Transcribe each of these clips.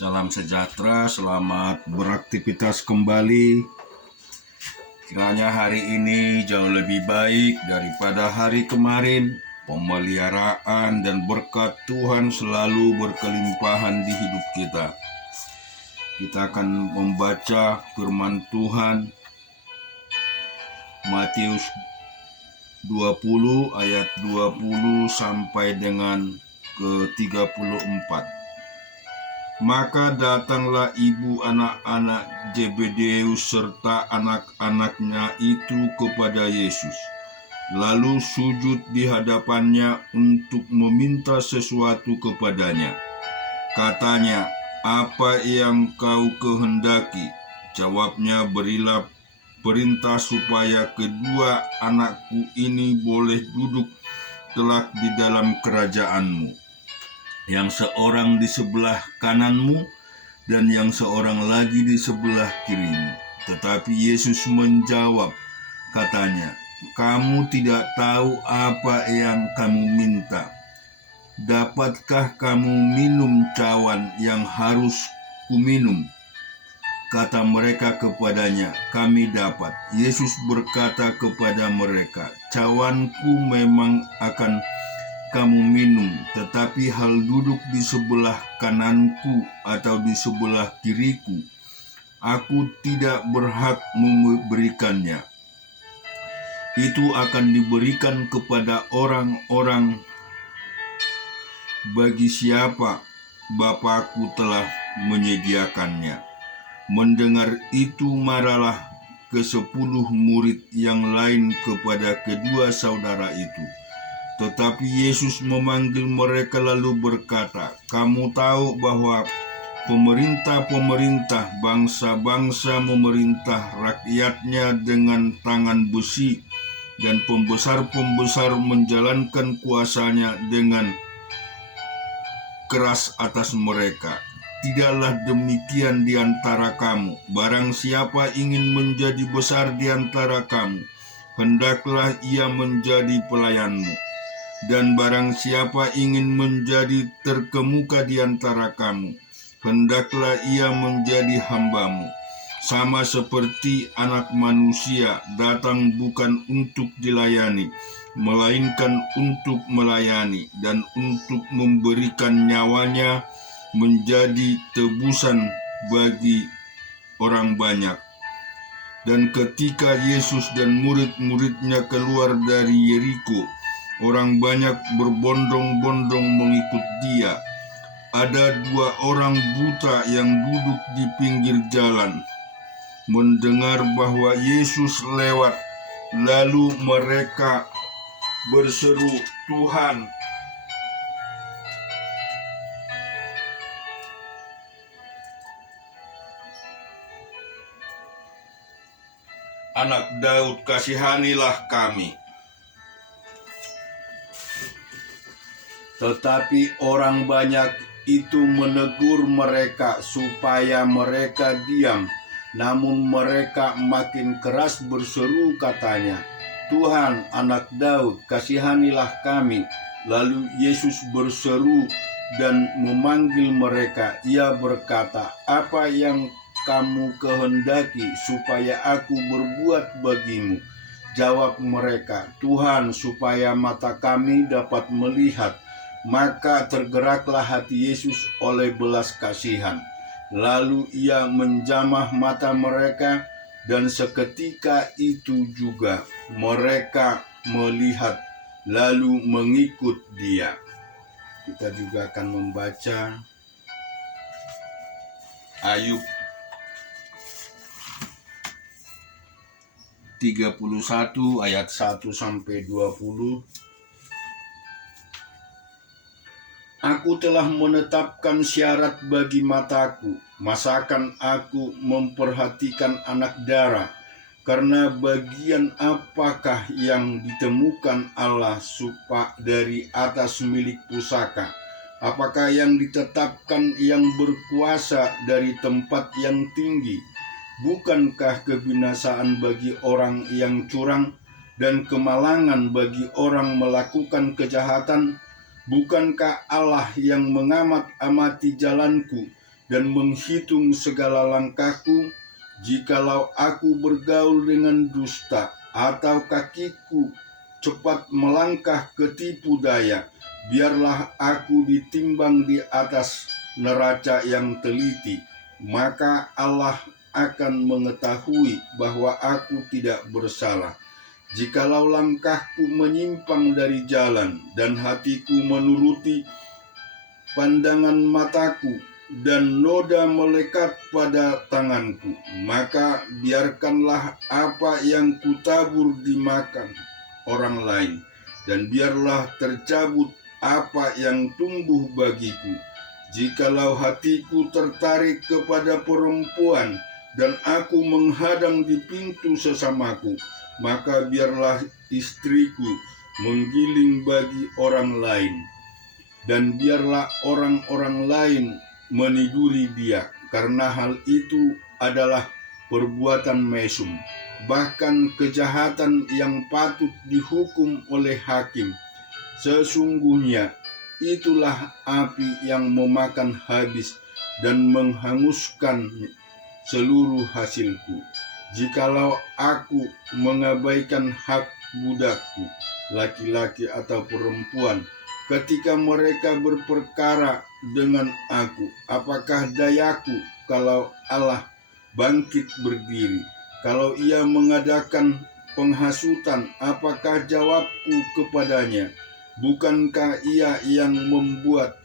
Salam sejahtera, selamat beraktivitas kembali. Kiranya hari ini jauh lebih baik daripada hari kemarin. Pemeliharaan dan berkat Tuhan selalu berkelimpahan di hidup kita. Kita akan membaca firman Tuhan Matius 20 ayat 20 sampai dengan ke-34. Maka datanglah ibu anak-anak Zebedeus serta anak-anaknya itu kepada Yesus, lalu sujud di hadapannya untuk meminta sesuatu kepadanya. Katanya, "Apa yang kau kehendaki?" Jawabnya, "Berilah perintah supaya kedua anakku ini boleh duduk kelak di dalam kerajaanmu, yang seorang di sebelah kananmu dan yang seorang lagi di sebelah kirimu." Tetapi Yesus menjawab, katanya, "Kamu tidak tahu apa yang kamu minta. Dapatkah kamu minum cawan yang harus kuminum?" Kata mereka kepadanya, "Kami dapat." Yesus berkata kepada mereka, "Cawanku memang akan kamu minum, tetapi hal duduk di sebelah kananku atau di sebelah kiriku, aku tidak berhak memberikannya. Itu akan diberikan kepada orang-orang bagi siapa Bapakku telah menyediakannya." Mendengar itu marahlah ke-10 murid yang lain kepada kedua saudara itu. Tetapi Yesus memanggil mereka lalu berkata, "Kamu tahu bahwa pemerintah-pemerintah bangsa-bangsa memerintah rakyatnya dengan tangan besi, dan pembesar-pembesar menjalankan kuasanya dengan keras atas mereka. Tidaklah demikian di antara kamu. Barang siapa ingin menjadi besar di antara kamu, hendaklah ia menjadi pelayanmu. Dan barang siapa ingin menjadi terkemuka di antara kamu, hendaklah ia menjadi hambamu. Sama seperti Anak Manusia datang bukan untuk dilayani, melainkan untuk melayani dan untuk memberikan nyawanya menjadi tebusan bagi orang banyak." Dan ketika Yesus dan murid-muridnya keluar dari Yeriko, orang banyak berbondong-bondong mengikut dia. Ada 2 orang buta yang duduk di pinggir jalan. Mendengar bahwa Yesus lewat, lalu mereka berseru, "Tuhan, Anak Daud, kasihanilah kami." Tetapi orang banyak itu menegur mereka supaya mereka diam. Namun mereka makin keras berseru, katanya, "Tuhan, Anak Daud, kasihanilah kami." Lalu Yesus berseru dan memanggil mereka. Ia berkata, "Apa yang kamu kehendaki supaya aku berbuat bagimu?" Jawab mereka, "Tuhan, supaya mata kami dapat melihat." Maka tergeraklah hati Yesus oleh belas kasihan. Lalu ia menjamah mata mereka, dan seketika itu juga mereka melihat lalu mengikut dia. Kita juga akan membaca Ayub 31 ayat 1 sampai 20. "Aku telah menetapkan syarat bagi mataku, masakan aku memperhatikan anak darah, karena bagian apakah yang ditemukan Allah supa dari atas milik pusaka? Apakah yang ditetapkan yang berkuasa dari tempat yang tinggi? Bukankah kebinasaan bagi orang yang curang dan kemalangan bagi orang melakukan kejahatan? Bukankah Allah yang mengamat-amati jalanku dan menghitung segala langkahku. Jikalau aku bergaul dengan dusta, atau kakiku cepat melangkah ke tipu daya, biarlah aku ditimbang di atas neraca yang teliti, maka Allah akan mengetahui bahwa aku tidak bersalah. Jikalau langkahku menyimpang dari jalan, dan hatiku menuruti pandangan mataku, dan noda melekat pada tanganku, maka biarkanlah apa yang kutabur dimakan orang lain, dan biarlah tercabut apa yang tumbuh bagiku. Jikalau hatiku tertarik kepada perempuan, dan aku menghadang di pintu sesamaku, maka biarlah istriku menggiling bagi orang lain, dan biarlah orang-orang lain meniduri dia, karena hal itu adalah perbuatan mesum, bahkan kejahatan yang patut dihukum oleh hakim. Sesungguhnya itulah api yang memakan habis dan menghanguskan seluruh hasilku. Jikalau aku mengabaikan hak budakku, laki-laki atau perempuan, ketika mereka berperkara dengan aku, apakah dayaku kalau Allah bangkit berdiri? Kalau ia mengadakan penghasutan, apakah jawabku kepadanya? Bukankah ia yang membuat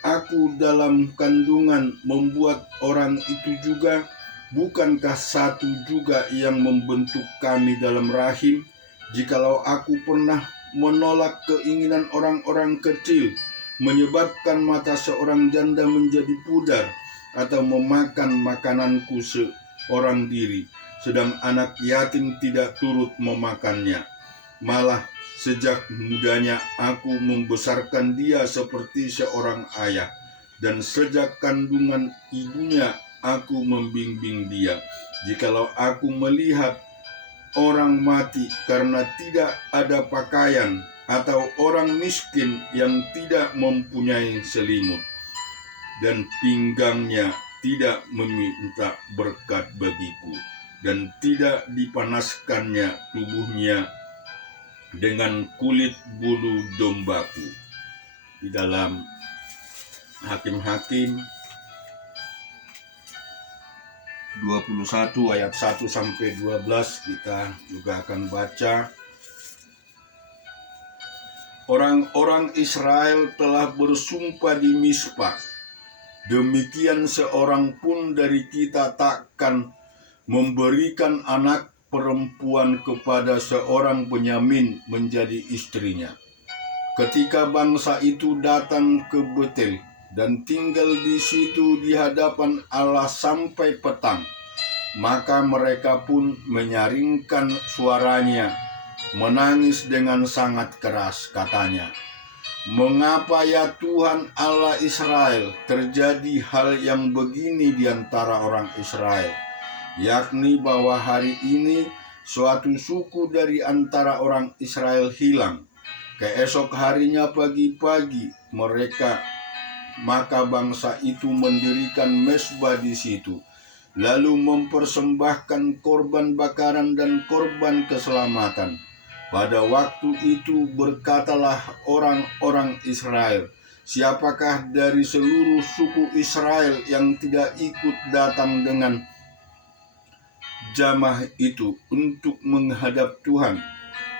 aku dalam kandungan, membuat orang itu juga? Bukankah satu juga yang membentuk kami dalam rahim? Jikalau aku pernah menolak keinginan orang-orang kecil, menyebabkan mata seorang janda menjadi pudar, atau memakan makananku seorang diri, sedang anak yatim tidak turut memakannya. Malah sejak mudanya aku membesarkan dia seperti seorang ayah, dan sejak kandungan ibunya aku membimbing dia. Jikalau aku melihat orang mati karena tidak ada pakaian, atau orang miskin yang tidak mempunyai selimut, dan pinggangnya tidak meminta berkat bagiku, dan tidak dipanaskannya tubuhnya dengan kulit bulu dombaku. Di dalam Hakim-Hakim 21 ayat 1 sampai 12 kita juga akan baca. Orang-orang Israel telah bersumpah di Mispa, demikian seorang pun dari kita takkan memberikan anak perempuan kepada seorang Benyamin menjadi istrinya. Ketika bangsa itu datang ke Betel dan tinggal di situ di hadapan Allah sampai petang, maka mereka pun menyaringkan suaranya, menangis dengan sangat keras, katanya, "Mengapa ya Tuhan Allah Israel terjadi hal yang begini di antara orang Israel, yakni bahwa hari ini suatu suku dari antara orang Israel hilang. Keesok harinya pagi-pagi maka bangsa itu mendirikan mezbah di situ, lalu mempersembahkan korban bakaran dan korban keselamatan. Pada waktu itu berkatalah orang-orang Israel, siapakah dari seluruh suku Israel yang tidak ikut datang dengan jamaah itu untuk menghadap Tuhan?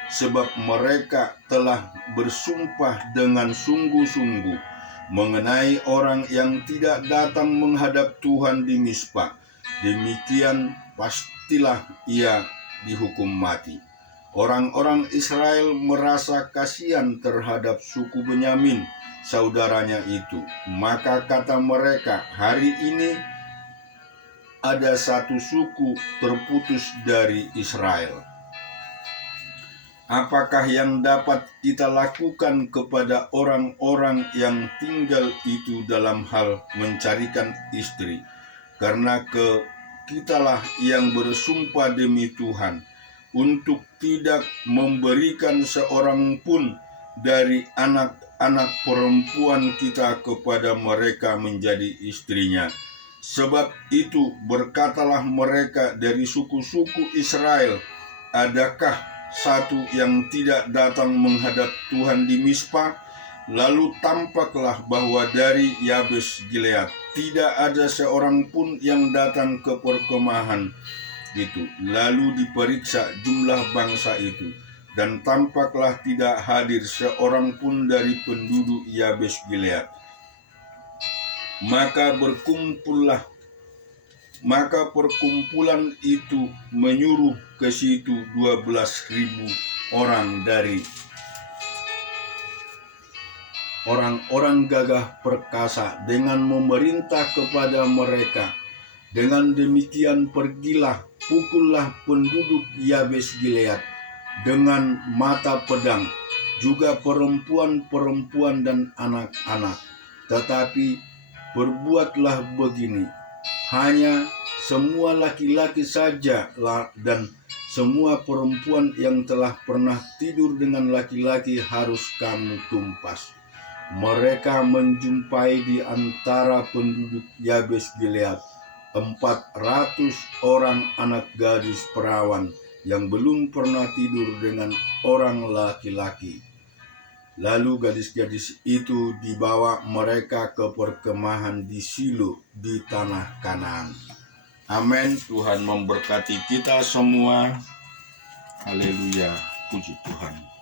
Sebab mereka telah bersumpah dengan sungguh-sungguh mengenai orang yang tidak datang menghadap Tuhan di Mispa. Demikian pastilah ia dihukum mati." Orang-orang Israel merasa kasihan terhadap suku Benyamin, saudaranya itu. Maka kata mereka, "Hari ini ada satu suku terputus dari Israel. Apakah yang dapat kita lakukan kepada orang-orang yang tinggal itu dalam hal mencarikan istri? Karena kitalah yang bersumpah demi Tuhan untuk tidak memberikan seorang pun dari anak-anak perempuan kita kepada mereka menjadi istrinya. Sebab itu berkatalah mereka dari suku-suku Israel, adakah satu yang tidak datang menghadap Tuhan di Mizpa? Lalu tampaklah bahwa dari Yabes Gilead tidak ada seorang pun yang datang ke perkemahan itu. Lalu diperiksa jumlah bangsa itu, dan tampaklah tidak hadir seorang pun dari penduduk Yabes Gilead. Maka perkumpulan itu menyuruh ke situ 12.000 orang dari orang-orang gagah perkasa dengan memerintah kepada mereka, dengan demikian pergilah, pukullah penduduk Yabes Gilead dengan mata pedang, juga perempuan-perempuan dan anak-anak. Tetapi berbuatlah begini, hanya semua laki-laki saja dan semua perempuan yang telah pernah tidur dengan laki-laki harus kamu tumpas. Mereka menjumpai di antara penduduk Yabes Gilead 400 orang anak gadis perawan yang belum pernah tidur dengan orang laki-laki. Lalu gadis-gadis itu dibawa mereka ke perkemahan di Shilo di tanah Kanaan. Amin. Tuhan memberkati kita semua. Haleluya. Puji Tuhan.